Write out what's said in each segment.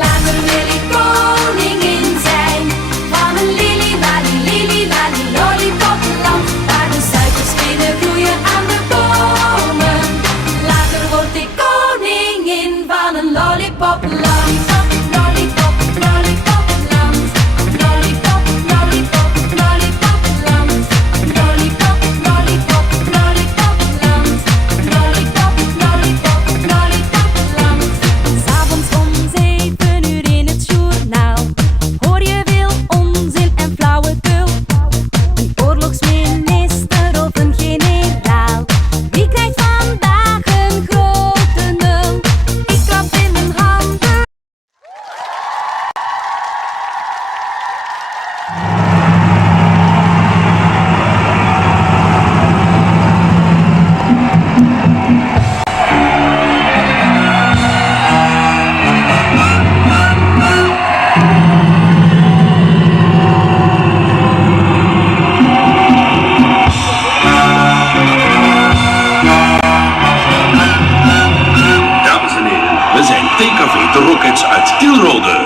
Laat me Willy koningin zijn van een lili lollipopland, waar de suikerspinnen bloeien aan de bomen. Later word ik koningin van een lollipopland. Lollipop, lollipopland. Lollipop, lollipop, lollipopland. Lollipop, lollipop, lollipopland. Lollipop, lollipop, lollipopland. 'S avonds om 7 uur in het journaal hoor je veel onzin en flauwekul. Een oorlogsminister of een generaal, wie krijgt vandaag een grote nul? Ik klap in mijn handen. Dames en heren, we zijn Theecafé de Rockets uit Tielrode.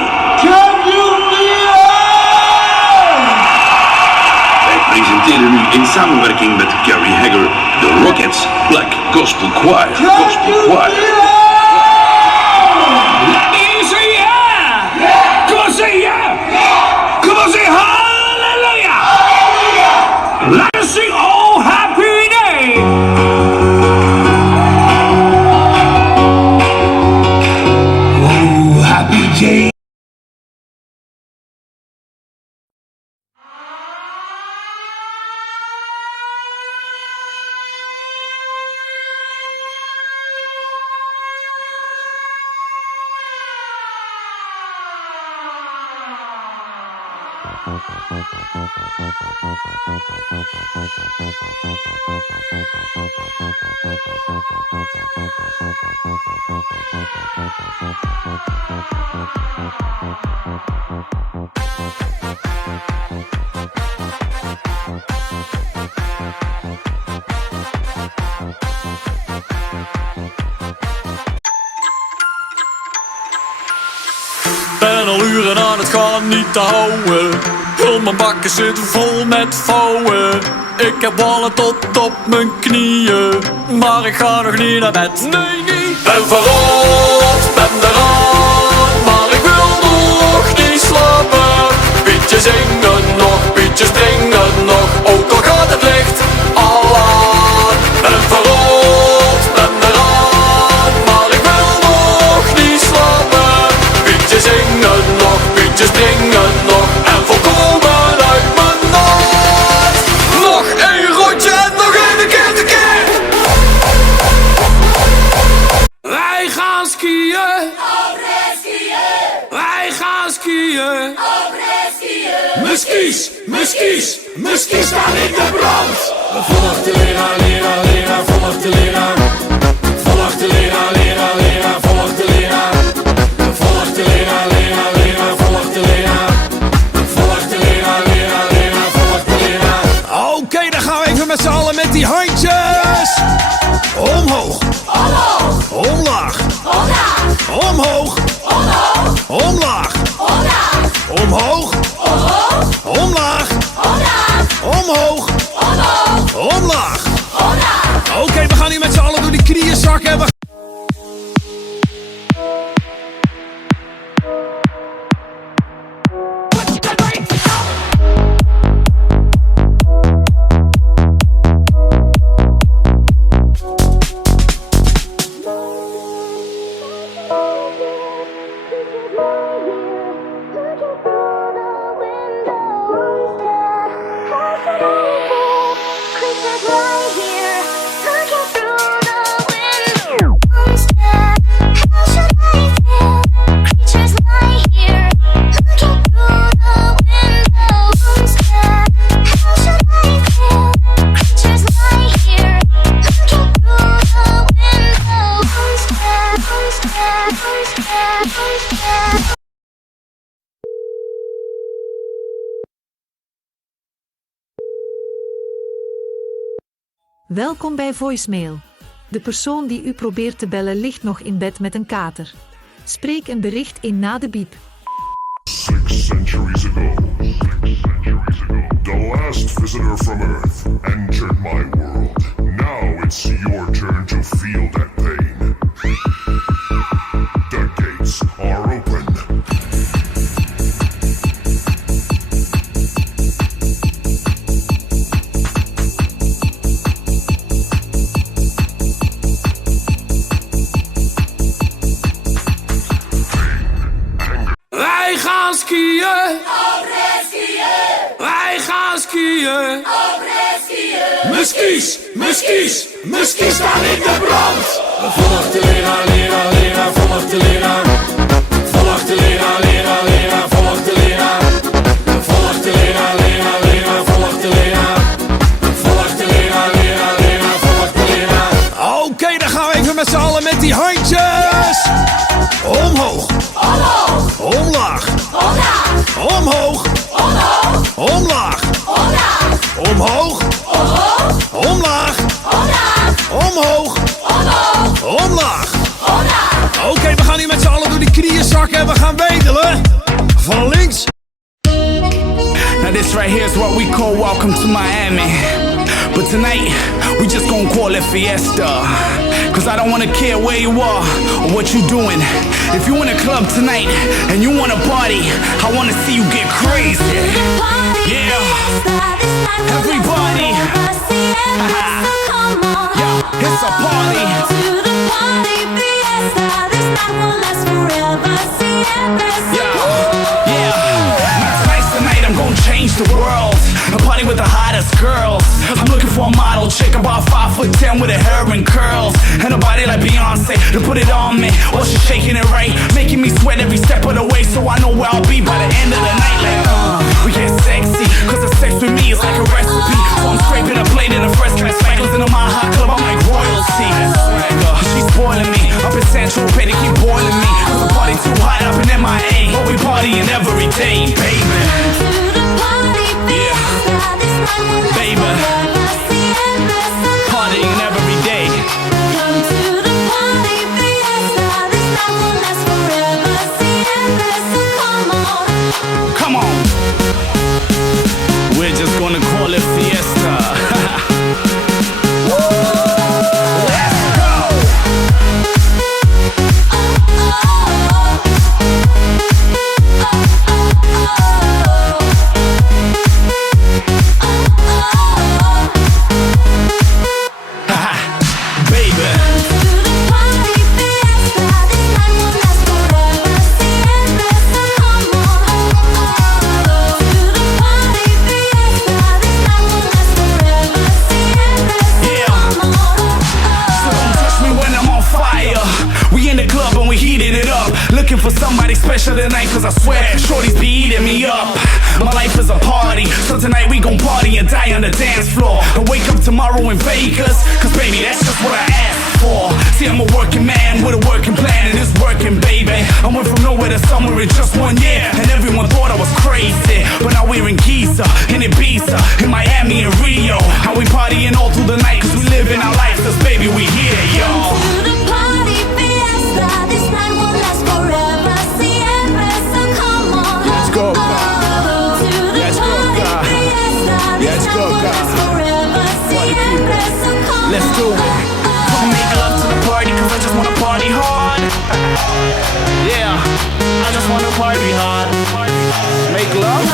Wij presenteren nu in samenwerking met Gary Hagger de Rockets Black Gospel Choir. Gospel Choir. Let me hear you say yeah! Come on, say yeah! Come on, say hallelujah! Let us sing oh happy day! Oh happy day! Ben al uren aan het gaan, niet te houden. Heel mijn bakken zitten vol met vouwen. Ik heb wallen tot op mijn knieën, maar ik ga nog niet naar bed. Nee, niet. Ben verrot, ben eraan, maar ik wil nog niet slapen. Pietje zingen nog, pietje springen nog, ook al gaat het licht al aan. Ben verrot, ben eraan, maar ik wil nog niet slapen. Pietje zingen nog, pietje springen nog, en volkomen uit mijn naad. Nog één rondje en nog één keer te keer. Wij gaan skiën. Wij gaan skiën. Mijn skis, mijn skis, mijn skis staan in de brand. Volg de leraar, leraar, leraar, volg de leraar. Volg de leraar, leraar, leraar, volg de leraar. Volg de leraar, leraar, leraar, volg de leraar. Volg de leraar, leraar, leraar, volg de leraar. Oké, dan gaan we even met z'n allen met die handjes. Omhoog. Omhoog, Omlaag. omlaag, Omhoog. omhoog, Omlaag. omlaag, Omhoog. omhoog, Omlaag. omlaag, Omhoog. omhoog, Omlaag. omlaag. Oké, we gaan nu met z'n allen door die knieën zakken. Welkom bij Voicemail. De persoon die u probeert te bellen ligt nog in bed met een kater. Spreek een bericht in na de biep. 6 centuries ago, the last visitor from Earth entered my world. Now it's your turn to feel that pain. The gates are open. Wij gaan skiën. Wij gaan skiën. Mijn skis, mijn skis, mijn skis staan in de brand. Volg de leraar, leraar, leraar, volg de leraar. Volg de leraar, leraar, leraar, volg de leraar. Volg de leraar, leraar, leraar, volg de leraar. Volg de leraar, leraar, leraar, volg de leraar. Oké, dan gaan we even met z'n allen met die handjes. Omhoog. Omhoog. Omlaag. Omlaag. Omhoog. Omhoog. Omlaag. Omlaag. Omhoog. Omhoog. Omlaag. Omlaag. Omhoog. Omhoog. Omlaag. Omlaag. Oké, we gaan nu met z'n allen door die knieën zakken en we gaan wedelen. Van links. Now this right here is what we call welcome to Miami. But tonight, we just gonna call it fiesta. Cause I don't wanna care where you are or what you doing. If you in a club tonight and you wanna party, I wanna see you get crazy. Yeah, everybody. Yeah, it's a party. Yeah. Now tonight's the night I'm gonna change the world. A party with the hottest girls. I'm looking for a model chick about 5'10" with her hair and curls and a body like Beyonce to put it on me. While she's shaking it right, making me sweat every step of the way, so I know where I'll be by the end of the night. Like, we get sexy, cause the sex with me is like a recipe. So I'm scraping a plate in a first class flight. Closing on my hot club, I'm like royalty. She's spoiling me, up in Central Pay, they keep boiling me. Cause the party too hot up in MIA, but we partying every day, baby. Yeah, baby, partying every day. Come on, we're just gonna call it fiesta. Let's go. Looking for somebody special tonight, cause I swear shorties be eating me up. My life is a party, so tonight we gon' party and die on the dance floor. And wake up tomorrow in Vegas, cause baby that's just what I asked for. See, I'm a working man with a working plan and it's working, baby. I went from nowhere to somewhere in just 1 year, and everyone thought I was crazy. But now we're in Giza, in Ibiza, in Miami and Rio. How we partying all through the night, cause we living our life, cause baby we here, y'all. Let's go, God. Let's go, God. Let's go, God. Party people. Let's do it. Come make love to the party, cause I just wanna party hard. Yeah, I just wanna party hard. Make love.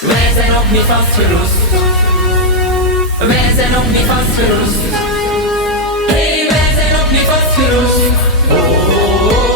Wij zijn nog niet vastgeroest. Wij zijn nog niet vastgeroest. Hey, wij zijn nog niet vastgeroest. Oh, oh, oh.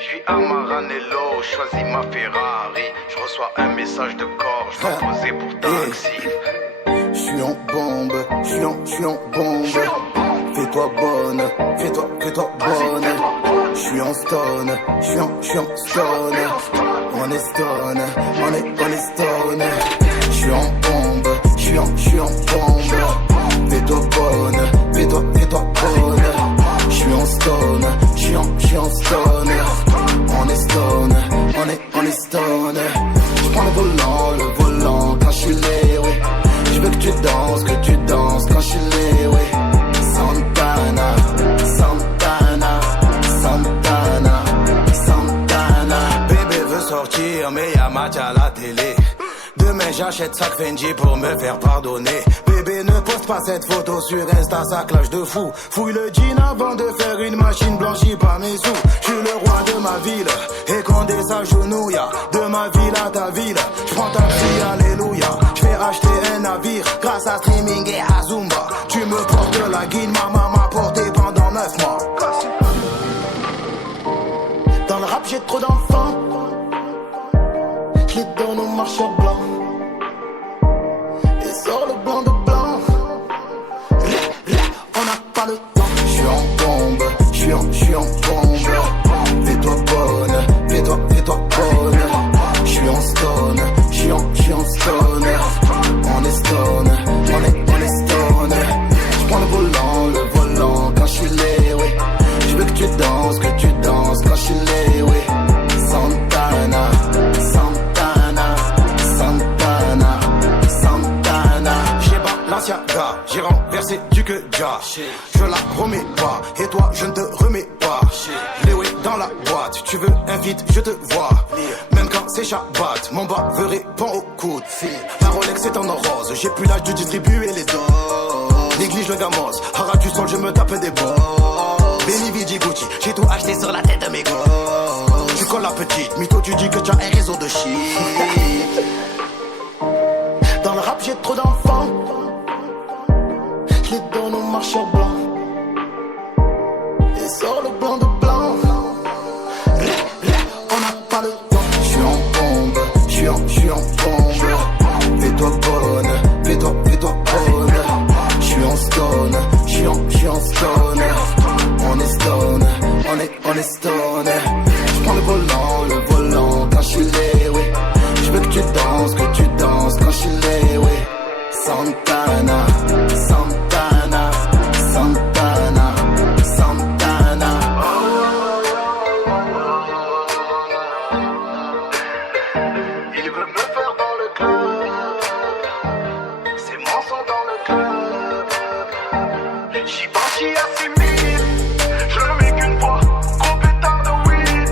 J'suis à Maranello, choisis ma Ferrari. J'reçois un message de corps, j'dois poser pour taxi. J'suis en bombe, j'suis en bombe. Fais-toi bonne, fais-toi bonne. J'suis en stone, j'suis en stone. On est stone, on est stone. J'suis en bombe, j'suis en bombe. Fais-toi bonne, fais-toi bonne. J'suis en stone, j'suis en stone. On est stone, on est stone. J'prends le volant quand j'suis lé, oui. J'veux que tu danses quand j'suis lé, oui. Santana, Santana, Santana, Santana. Bébé veut sortir mais y'a match à la télé. Demain j'achète sac Fendi pour me faire pardonner. Bébé ne poste pas cette photo sur Insta, ça clash de fou. Fouille le jean avant de faire une machine blanchie par mes sous. J'suis le roi de ma ville et Condé s'agenouille. De ma ville à ta ville, j'prends ta fille, alléluia. J'fais acheter un navire grâce à streaming et à Zumba. Tu me portes la guine, maman m'a porté pendant 9 mois. Dans le rap j'ai trop d'enfants, j'les donne au marchand blanc. Et sort le blanc de blanc. On n'a pas le temps. J'suis en bombe, j'suis en bombe. Fais-toi bonne, fais-toi bonne. J'suis en stone, j'suis en stone. On est stone, on est stone. J'prends le volant quand j'suis lé, oui. J'veux que tu danses quand j'suis lé, oui. Santana, Santana, Santana, Santana. J'ai Balenciaga, j'ai renversé du que ja. Je la remets pas, et toi je ne te remets pas. Léo est dans la boîte, tu veux un feat, je te vois. Même quand c'est Shabbat, mon baveux répond au coup de fil. La Rolex est en or rose, j'ai plus l'âge de distribuer les doses. Néglige le gamos, hara du sol, je me tape des balls. Benny Vidi Gucci, j'ai tout acheté sur la tête de mes gosses. Tu colles la petite, mytho tu dis que tu as un réseau de shit. Dans le rap j'ai trop d'enfants, je les donne au marchand blanc. Et sort le blanc de blanc. On n'a pas le temps. J'suis en bombe, j'suis en bombe. Fais-toi bonne, fais-toi bonne. J'suis en stone, j'suis en stone. On est stone, on est stone. J'prends le volant quand j'suis lé, oui. J'veux que tu danses quand j'suis lé, oui. Santana, Santana, Santana, Santana. Il veut me faire dans le club. C'est mon son dans le club. J'y pense, j'y assimile. Je le mets qu'une fois. Gros pétard de weed.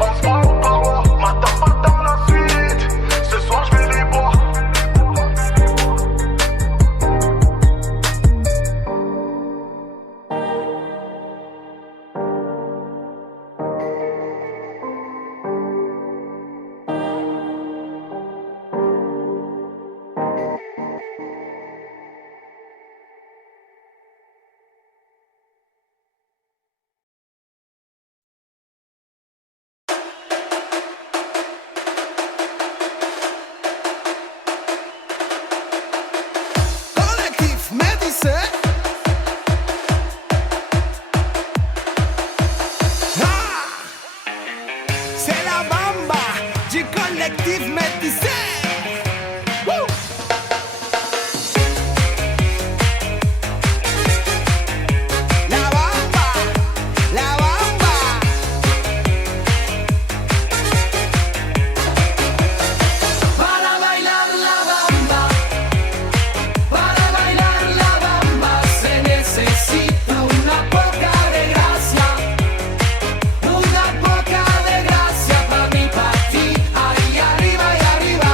On se voit au parois. M'attends pas dans la suite. Ce soir je vais les boire. Collectif Médicé. C'est la bamba du collectif Médicé. Wouh! La bamba, la bamba. Para bailar la bamba, para bailar la bamba se necesita una poca de gracia pa' mí, pa' ti, ahí arriba y arriba,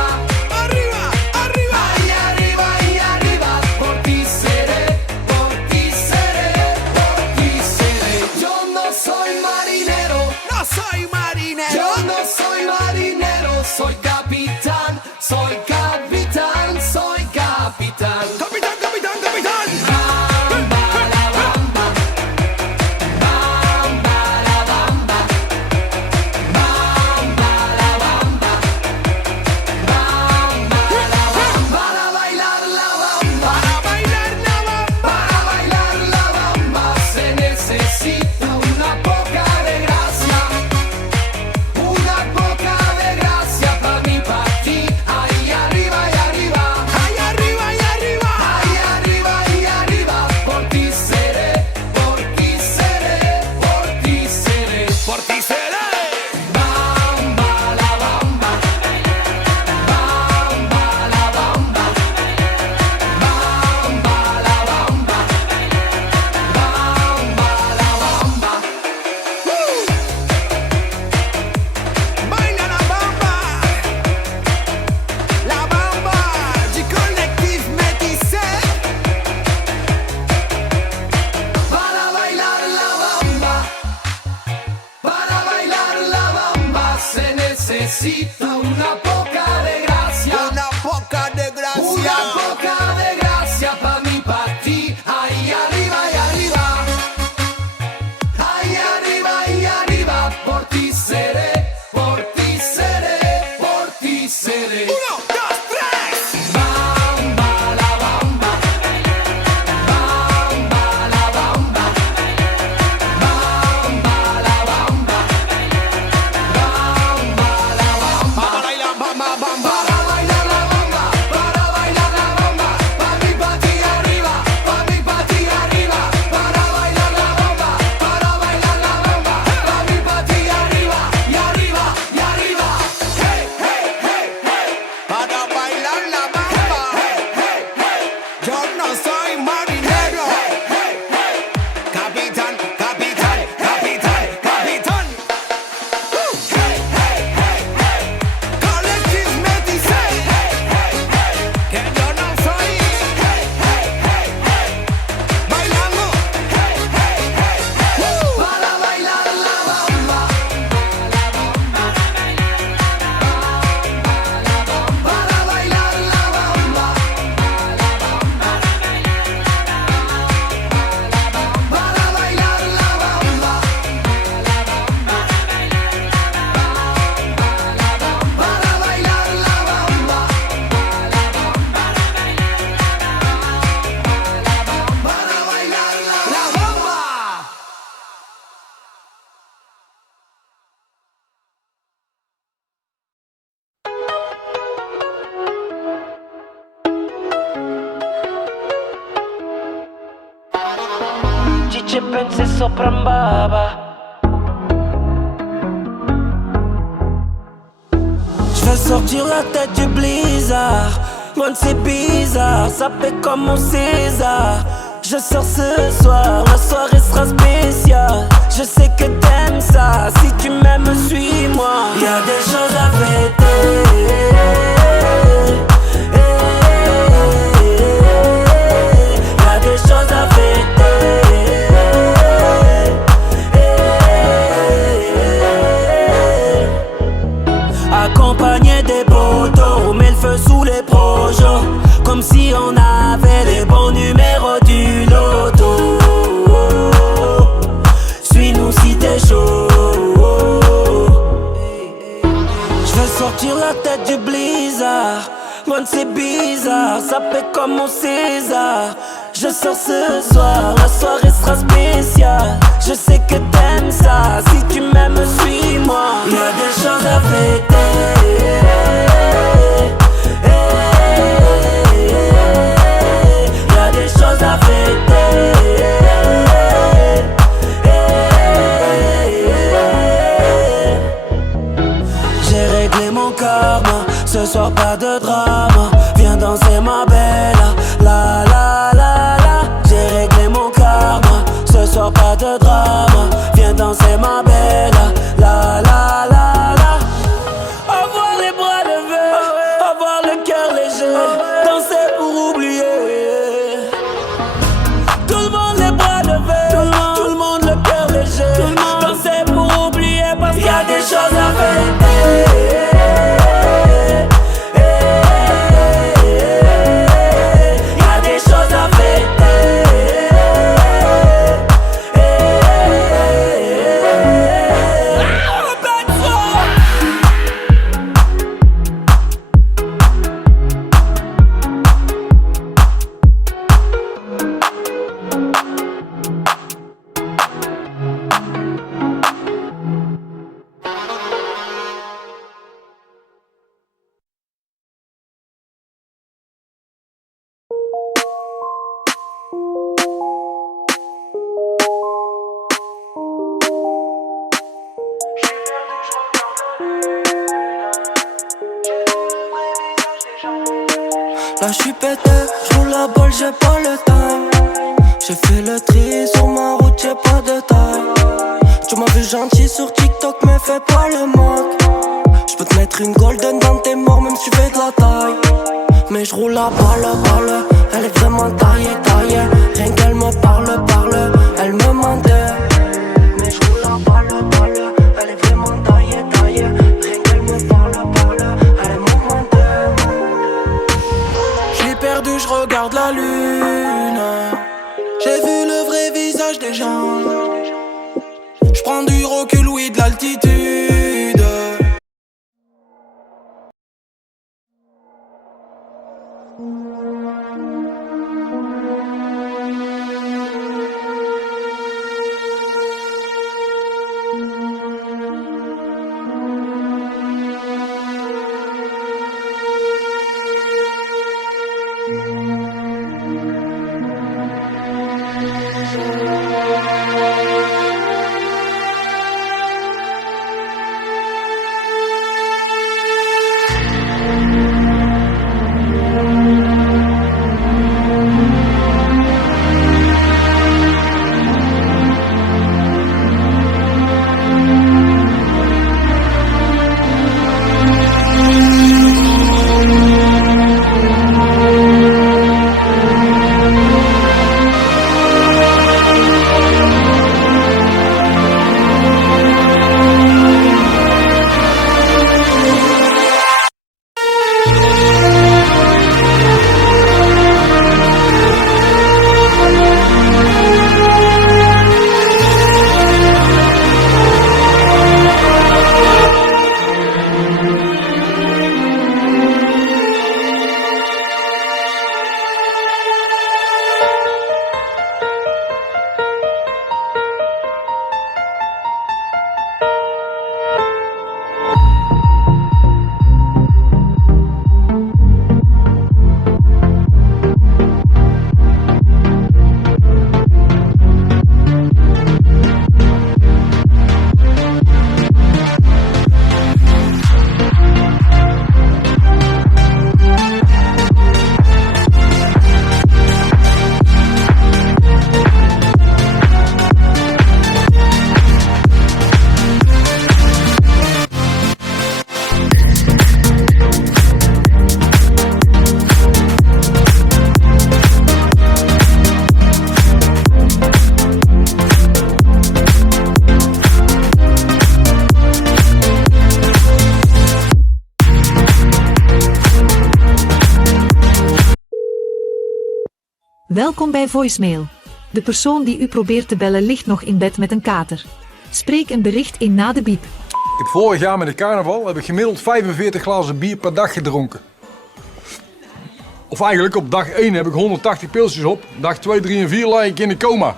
Arriba, arriba. ahí arriba y arriba, por ti seré, por ti seré, por ti seré. Yo no soy marinero, No soy marinero. yo no soy marinero, soy capitán, soy capitán, soy capitán. Capitán, capitán, capitán. Bamba, la bamba, bamba, ci pensi sopra un baba. Je veux sortir la tête du blizzard. Moi c'est bizarre, ça fait comme mon César. Je sors ce soir, la soirée sera spéciale. Je sais que t'aimes ça, si tu m'aimes suis-moi. Y'a des choses à fêter. Y'a des choses à fêter. Accompagné des poteaux, on met le feu sous les projets. Comme si on avait les bons numéros du loto. Suis-nous si t'es chaud. Je veux sortir la tête du blizzard. Moi c'est bizarre, ça fait comme mon César. Je sors ce soir, la soirée sera spéciale. Je sais que t'aimes ça, si tu m'aimes suis-moi. Y'a des choses à fêter. Y'a des choses à fêter. J'ai réglé mon karma, ce soir pas de drama. Viens danser ma belle, la la la la. J'ai réglé mon karma, ce soir pas de drama. Viens danser ma belle, la la la la. Avoir les bras levés, avoir le cœur léger. Danser pour oublier. Tout le monde les bras levés, tout le monde le cœur léger. Danser pour oublier parce qu'il y a des choses à fêter. Là j'suis pété, j'roule la balle, j'ai pas le time. J'ai fait le tri sur ma route, j'ai pas de taille. Tu m'as vu gentil sur TikTok mais fais pas le moque. J'peux te mettre une golden dans tes morts même si tu fais de la taille. Mais j'roule la balle, elle est vraiment taillée. Rien qu'elle me parle, elle me mentait. Mais j'roule la balle, elle est vraiment taillée. Rien qu'elle me parle, elle me mentait. J'suis perdu, j'regarde la lune. J'ai vu le vrai visage des gens. J'prends du recul, oui, de l'altitude. Welkom bij Voicemail. De persoon die u probeert te bellen ligt nog in bed met een kater. Spreek een bericht in na de biep. Ik heb vorig jaar met de carnaval heb ik gemiddeld 45 glazen bier per dag gedronken. Of eigenlijk op dag 1 heb ik 180 pilsjes op. Dag 2, 3 en 4 lag ik in de coma.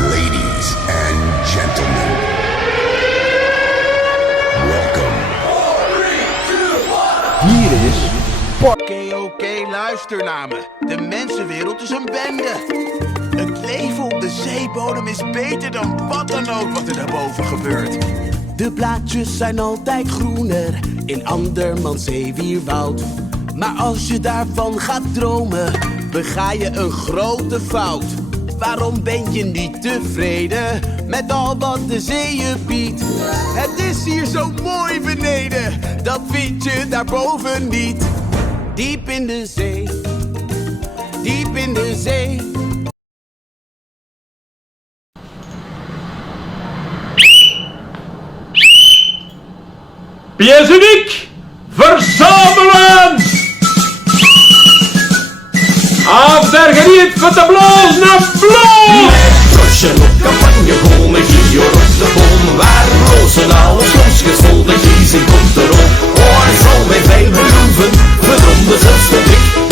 Ladies and gentlemen, welcome. Hier is... Oké, luister naar me. De mensenwereld is een bende. Het leven op de zeebodem is beter dan wat dan ook wat er daarboven gebeurt. De blaadjes zijn altijd groener in andermans zeewierwoud. Maar als je daarvan gaat dromen, bega je een grote fout. Waarom ben je niet tevreden met al wat de zee je biedt? Het is hier zo mooi beneden, dat vind je daarboven niet. Diep in de zee, diep in de zee. Pièce unique, verzamelen! Af der geriet van de bloos naar bloos! Brosje op campagne komen, hier op de boom. Waar rozen alles losgescholden, kiezen komt erop. Hoor, zal mij veel beroeven, waarom de zelfs de blik.